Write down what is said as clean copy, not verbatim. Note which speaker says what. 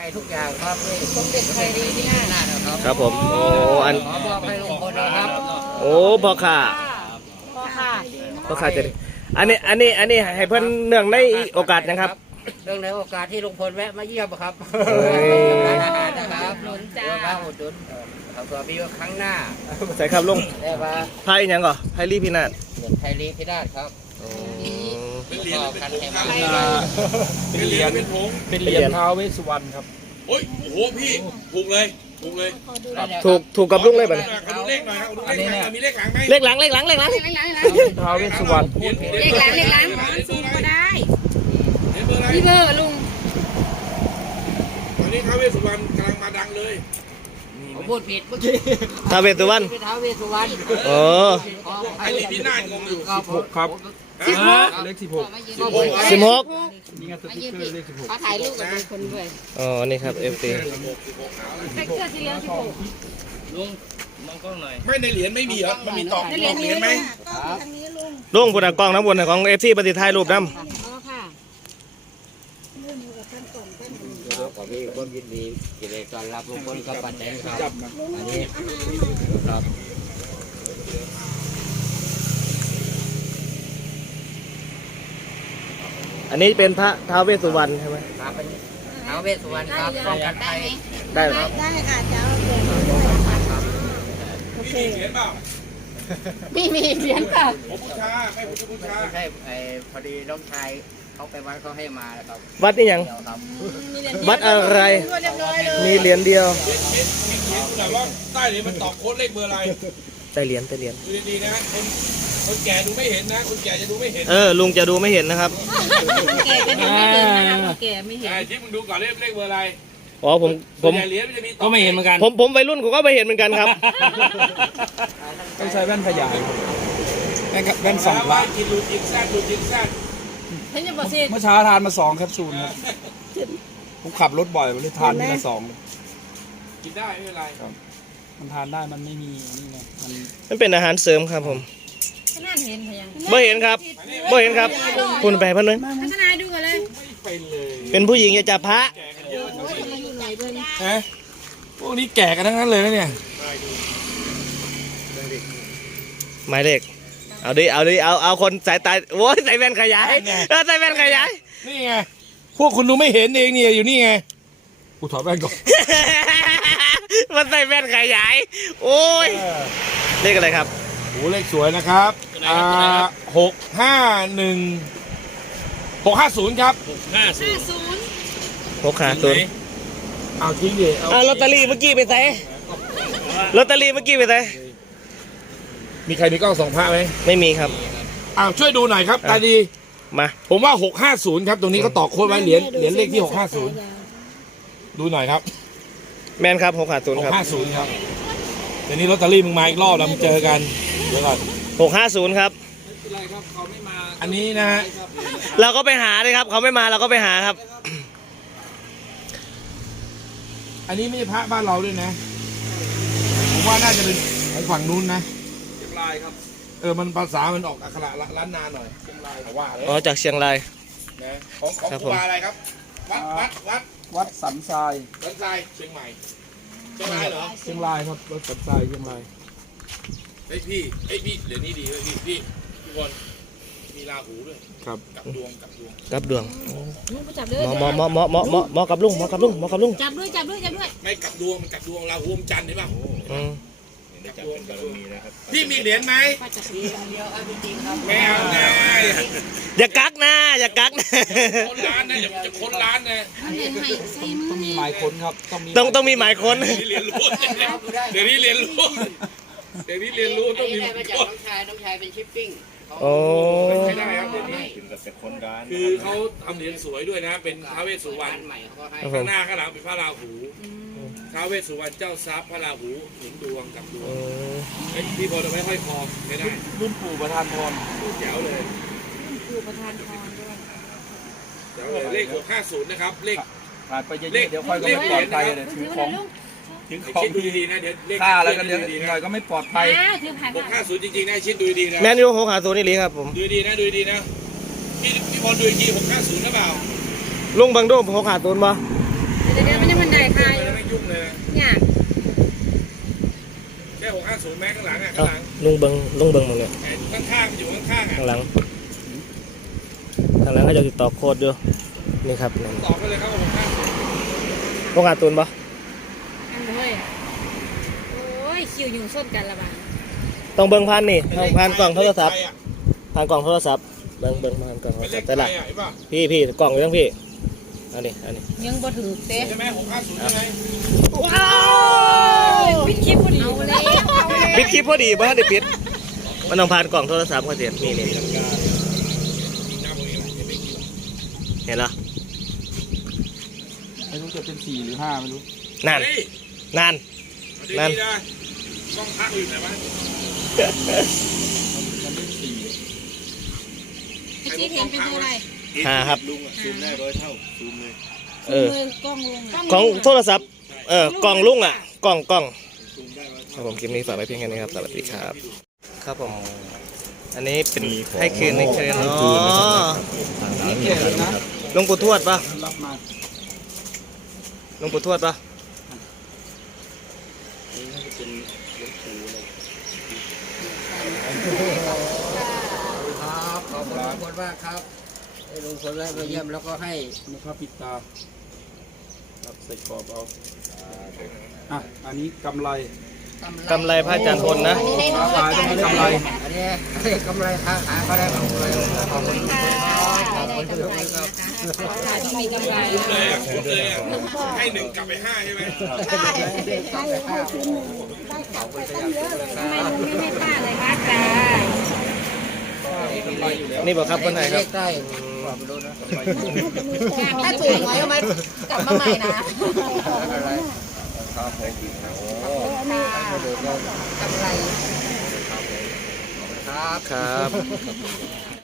Speaker 1: ทุกอย่างครับนี่
Speaker 2: สมเด็จไทยดีที่ง่าย
Speaker 1: น่านะครับ
Speaker 3: ครับผมโอ้อัน
Speaker 1: ขอบอกให้ลุงพลนะครับ
Speaker 3: โอ้พ่อค่ะ
Speaker 2: พ่อค่ะ
Speaker 3: พ่อค่ะจะอันนี้ให้เพิ่นเนื่องในโอกาสนะครับ
Speaker 1: เรื่องในโอกาสที่ลุงพลแวะมาเยี่ยมครับ
Speaker 3: ย
Speaker 1: ร้านอาหารนะครับ
Speaker 2: หนุนจ้า
Speaker 1: มาอุดหนุนครับเผื่อมีครั้งหน้า
Speaker 3: ใส่ครับลุง
Speaker 1: ได้มา
Speaker 3: ไพ่ยังก่อไพ่รีพินาศ
Speaker 1: เหมือนไทยลีพิราชครับ
Speaker 4: เป็นเหรียญ
Speaker 1: ก็
Speaker 4: เป็น
Speaker 1: คัน
Speaker 4: ผง
Speaker 1: เท
Speaker 4: ครั
Speaker 1: มา
Speaker 4: บเป็นเหรียญเป็นผง
Speaker 5: เป็นเหรียญท้าวเวสสุวรรณครับ
Speaker 4: โอ้ยโอ้โหพี่ถูกเลยถูกเลย
Speaker 3: ถูกกับลุงเลยบัดนี้
Speaker 4: ขอดูเลขหน่อยครับดูเลขหน่อยมีเลขหลังไหม
Speaker 3: เลขหลัง
Speaker 5: ท้าวเวสสุวรรณ
Speaker 4: เหรียญ
Speaker 2: เลขหลังซูมก็ได้
Speaker 4: เหรียญเบอร์อะไร
Speaker 2: พี่เบอร์ลุง
Speaker 4: ตอนนี้ท้าวเวสสุวรรณกำลังมาดังเลย
Speaker 1: ผมพูดผิดเมื่อกี้
Speaker 3: ท้าวเวสสุวรรณ
Speaker 1: ท้าวเวสสุวรรณ
Speaker 3: โอ้
Speaker 4: ไอ้ลีพี่นาฏงงอยู่
Speaker 5: ครับ เลข 16
Speaker 3: 16
Speaker 5: มีงานสติ๊กเกอร์เลข
Speaker 2: เขาถ่ายรูปกับลุงคนด้วย
Speaker 3: อ๋อนี่ครับ FT
Speaker 2: เซ็กเสื้อสีเหลือง16
Speaker 4: ไม่ในเหรียญไม่มีเหรอมันมีตอกเหรียญไหม
Speaker 3: ลุงพุ่นกล้องน้ำบนของ FT ปฏิถ่ายรูปนำ
Speaker 2: อ๋อค่ะ
Speaker 1: ขอมีความยินดีที่ได้ต้อนรับลุงพลกับป้าแตนครับอันนี้ครับ
Speaker 3: อันนี้เป็นพระท้าวเวสสุวรรณใช่ไหม
Speaker 1: ครับเป็นท้าวเวสสุวรรณครับป้องกันภัย
Speaker 3: ได้ครับ
Speaker 2: ได้ค่ะจะเอาเหรียญด้วย
Speaker 4: มีเหรียญเปล่า
Speaker 2: มีเหรียญเปล่า
Speaker 4: ผมบูชาให้ผมบูชา
Speaker 1: ไม่ใช่พอดีน้องชายเขาไปวัดเขาให้มาแล้วครับ
Speaker 3: วัดนี่ยัง
Speaker 1: เดี๋ยวครับ
Speaker 3: วัดอะไร
Speaker 2: เรียบร้อยเลย
Speaker 3: มีเหรียญเดียว
Speaker 4: มีเหรียญแต่ว่าใต้เหรียญมันตอกโค้ดเลขเบอร์อะไร
Speaker 3: แต่เหรียญ
Speaker 4: ดูดีๆนะคนแก่ดูไม่เห็นนะคนแก่จะดูไม่เห็น
Speaker 3: ลุงจะดูไม่เห็นนะครับ
Speaker 2: แก่ก็ดูไม่เห็นนะคะแก่ไม่เห็น
Speaker 4: ไอ้ที่มึงดูก่อนเลขเบอร์อะไร
Speaker 3: อ๋อผม
Speaker 4: ส่วนใหญ่เหรียญมันจะมีตอก
Speaker 5: ก็ไม่เห็นเหมือนกัน
Speaker 3: ผมวัยรุ่นผมก็ไม่เห็นเหมือนกันครับ
Speaker 5: ต้องใช้แว่นขยายแว่นส่องพ
Speaker 4: ว่า
Speaker 5: ระ
Speaker 4: กินรูจินแซดรูจินแซด
Speaker 2: เห็นยังบอกสิ
Speaker 5: เมื่อเช้าทานมา2แคปซูลครับผมขับรถบ่อยผมเลยทานทีละ2เลย
Speaker 4: กินได้ไม่เป็นไร
Speaker 5: มันทานได้มันไม่มีนี่ไงมัน
Speaker 3: มันเป็นอาหารเสริมครับผม
Speaker 2: ขนาดเห็นพยัง
Speaker 3: ไม่เห็นครับไม่เห็นครับ คุณไปพันนึง
Speaker 2: พัฒนาดูกันเลย
Speaker 4: เป็นเลย
Speaker 3: เป็นผู้หญิงอย่าจับพระ
Speaker 4: ฮะพวกนี้แก่กันทั้งนั้นเลยนะเนี่ย
Speaker 3: หมายเลขเอาคนสายตาโอ้ยใส่แว่นขยายใส่แว่นขยาย
Speaker 4: นี่ไงพวกคุณดูไม่เห็นเองเนี่ยอยู่นี่ไงกูถอดแว่นก่อน
Speaker 3: มันใส่แว่นขยาย โอ้ยเลขอะไรครับ
Speaker 4: โอ้เลขสวยนะครับ651 650ครับ
Speaker 3: 650
Speaker 4: เอาทิ้งดิเอา
Speaker 3: ลอตเตอรี่เมื่อกี้ไปใส่ลอตเตอรี่เมื่อกี้ไปใส่
Speaker 4: มีใครมีกล้องส่องพระไหม
Speaker 3: ไม่มีครับ
Speaker 4: อ้าวช่วยดูหน่อยครับตาดี
Speaker 3: มา
Speaker 4: ผมว่า650ครับตรงนี้ก็ต่อโค้ดไว้เหรียญเลขที่650ดูหน่อยครับ
Speaker 3: แมนครับ650ครับ
Speaker 4: 650ครับเดี๋ยวนี้ลอตเตอรี่มึงมาอีกรอบแล้วมึงเจอกันเดี๋ยวก่อน
Speaker 3: 650ครับ
Speaker 4: อันนี้นะฮะ
Speaker 3: เราก็ไปหาเลยครับเขาไม่มาเราก็ไปหาครับ
Speaker 4: อันนี้ไม่ใช่พระบ้านเราด้วยนะผมว่าน่าจะเป็นของฝั่งนู้นนะเชียงรายครับมันภาษามันออกอักขระล้านนาหน่อยเชียงรายว่าเลย
Speaker 3: อ๋อจากเชียงราย
Speaker 4: นะของ
Speaker 3: ครับ
Speaker 4: ค
Speaker 3: ผ
Speaker 4: รู
Speaker 3: ม
Speaker 4: บาอะไรครับวัด
Speaker 5: สันทราย
Speaker 4: สันทรายเชียงใหม่เชียงรายเหรอ
Speaker 5: เชียงรายครับวัดสันทรายเชียงราย
Speaker 4: เฮ้ยพี่เดี๋ยวนี้ดีเลยพี่ทุกคนมีราหูด้วย
Speaker 5: ครับ
Speaker 4: กับดวง
Speaker 3: กับดวง
Speaker 2: ลุงจับด้วย
Speaker 3: หมอกับลุงหมอกับลุง
Speaker 2: จับด้วย
Speaker 4: ไม่กับดวงมันกับดวงราหูอมจันทร์ใช่ป่ะ
Speaker 3: อืม
Speaker 4: กับดวงพี่มีเหรียญไหม
Speaker 2: ป้าจับ
Speaker 1: ดีอันเดียวครับจริงๆครับ
Speaker 4: ไม่เอาไง
Speaker 3: อย่ากักนะอย่ากักนะ
Speaker 4: คนร้านนะอย่าจะคนร้านนะ
Speaker 2: เหรียญให้ใส่มื
Speaker 5: ต้องมีหมายค้นครับต้องมี
Speaker 3: ต้องมีหมายค้น
Speaker 4: เรียนรู้เดี๋ยวนี้เรียนรู้ต้องมี
Speaker 1: ได้มาจาก
Speaker 4: คน
Speaker 1: น้องชายเป็นชิปปิ้ง
Speaker 3: โอ้
Speaker 4: ไม่ได้ครับเดี๋ยวนี้คือเขาทำเหรียญสวยด้วยนะ เป็นท้าวเวสสุวรรณ
Speaker 1: ใหม่เขาก็ให้
Speaker 4: ข้างหน้าข้างหลังเป็นพระราหูท้าวเวสสุวรรณเจ้าทรัพย์พระราหูหนุนดวงกับดวงพี่พลเอาไว้ห้อยคอไม่ได้
Speaker 5: รุ่นปู่ประธานพร
Speaker 4: แจ๋วเลย
Speaker 2: คือประธานพรด้วย
Speaker 4: แจ๋วเลยเลข650นะครับเลข
Speaker 5: ผ่านไปเยอะๆเดี๋ยวค่อยก็ไม่ปลอดภัยเดี๋ยวถือของถือของ
Speaker 4: คิดดูดีๆนะเดี๋ยวเลข
Speaker 5: ฆ่าแล้วก็เดี๋ยว
Speaker 4: ดี
Speaker 5: อีก
Speaker 4: ๆ
Speaker 5: หน่
Speaker 4: นะ
Speaker 5: อยก็ไม่ปลอดภัย
Speaker 2: ถือผ่าน
Speaker 4: 650จริงๆนะชิดดูดีๆนะ
Speaker 3: แมนยู650นี่ลีครับผม
Speaker 4: ดูดีนะพี่พลดูอีกที650หรือเปล่า
Speaker 3: ลุงบังโดม650บ่
Speaker 2: เดี๋ยวมันยังมันยาก
Speaker 4: แค่650แม็กข้างหลังอ่ะ
Speaker 3: เอ้า
Speaker 4: ข้างหลัง
Speaker 3: ลุงเบิงมึงเนี่ย
Speaker 4: ข้างๆมันอยู่ข้างๆอ่ะ
Speaker 3: ข้างหลังก็จะติดต่อโค้ดด้วยนี่ครับนั่น
Speaker 4: ต่อไปเลยครับ650
Speaker 3: พวกการ์ตูนปะ
Speaker 2: อันเลยโอ้ยคิวยุงส้นกันละบ้าง
Speaker 3: ต้องเบิงผ่านนี่ต้องผ่านกล่องโทรศัพท์ผ่านกล่องโทรศัพท์เบิงผ่านกล่องโทร
Speaker 4: เป็นเล
Speaker 3: ศัพ
Speaker 4: ข
Speaker 3: ท์
Speaker 4: ไท
Speaker 3: แต่ละ
Speaker 4: ยอ่ะเห็นป่ะ
Speaker 3: พี่กล่องอยู่ทั้งพี่อันนี้
Speaker 2: ยังบ่ถือเต้
Speaker 4: ใช่ไหม650ใช่ไหม
Speaker 3: ว้าว
Speaker 2: ปิดคลิปพอดีเอาแล้วเอาแล้ว
Speaker 3: ปิดคลิปพอดีป่ะเดี๋ยวปิดมันต้องผ่านกล่องโทรศัพท์ก็เสียนี่เห็นเหรอ
Speaker 5: ไม่รู้จะเป็น4หรือ5ไม่รู้
Speaker 3: นั่น
Speaker 4: เฮ้ย
Speaker 3: นั่น
Speaker 4: นั่นนะกล้องพักอยู่ไหนวะ
Speaker 5: มันเป็น4
Speaker 2: ไอ้ที่เห็นเป็นตัวอะไร
Speaker 3: หาครับ
Speaker 1: ลุงซูมได้100 เท่าซูมเลย
Speaker 3: เออ
Speaker 2: มือกล้องลง
Speaker 3: ของโทรศัพท์กล่องลุงอ่ะกล่องครับผมคลิปนี้ฝากไว้เพียงแค่นี้ครับสวัสดีครับ ครับผมอันนี้เป็นให้คืนอ๋อ
Speaker 5: นี่เกี่ยวนะ
Speaker 3: หลวงปู่ทวดปะ
Speaker 5: รับมา
Speaker 3: หลวงปู่ทวดปะ
Speaker 1: ครับขอบคุณทุกคนมากครับให้ลุงพลได้มาเยี่ยมแล้วก็ให้
Speaker 5: นะครับปิดตาครับใส่กรอบเอาอ่ะอันนี้กำไร
Speaker 3: กำไรพระอาจารย์พลนะ
Speaker 5: ค้าขายต้องให้กำไร
Speaker 1: อันนี้กำไรค้าขายก็ได้ขอบคุณขอบคุณทุกคนครับขอบคุณทุกคนครับ
Speaker 2: ค่ะที่มีกำไร
Speaker 4: เลยอ่ะผมเลยอ่ะให้1กลับไป5ใช่ไหม
Speaker 2: ทำไมลุงไม่ให้ป้าเลยคะจ้า
Speaker 3: นี่บอกครับคนไทยครับ
Speaker 1: ใกล้ความรู้นะ
Speaker 2: ถ้าถูกน้อยก็มากลับมาใหม่นะ
Speaker 1: อะไรครับผมโอ้กำไรครับ
Speaker 3: ครับ